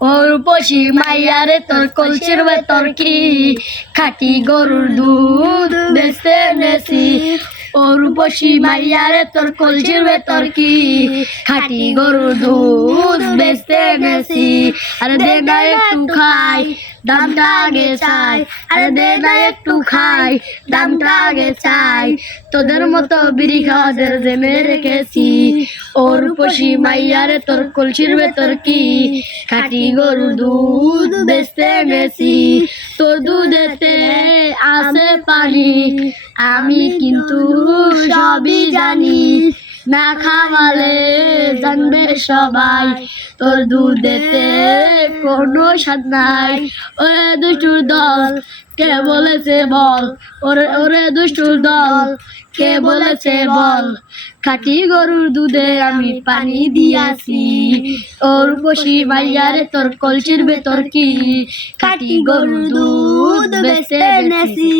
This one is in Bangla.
ওর রূপসী মাইয়ারে তোর কলসির ভেতর কি খাঁটি গরুর দুধ বেচতে এনেছি। ও রূপসী মাইয়ারে তোর কলসির ভেতর কি খাঁটি গরুর দুধ বেচতে এনেছি। আরে দে না একটু খাই, দামটা আগে চাই। আরে দে না একটু খাই, দামটা আগে চাই। তোদের মতো বিড়ি খাওয়াদের জেনে রেখেছি। ও রূপসী মাইয়ারে তোর কলসির ভেতর কি খাঁটি গরুর দুধ বেচতে এনেছি। তোর দুধেতে আছে পানি, আমি কিন্তু সবই জানি। না খাওয়ালে জানবে সবাই, তোর দুধেতে কোনো স্বাদ নাই। ওরে দুষ্টুর দল কে বলেছে বল, ওরে ওরে দুষ্টুর দল কে বলেছে বল, খাঁটি গরুর দুধে আমি পানি দিয়াছি। ওর রূপসী মাইয়ারে তোর কলসির ভেতর কি খাঁটি গরুর দুধ বেচতে এনেছি।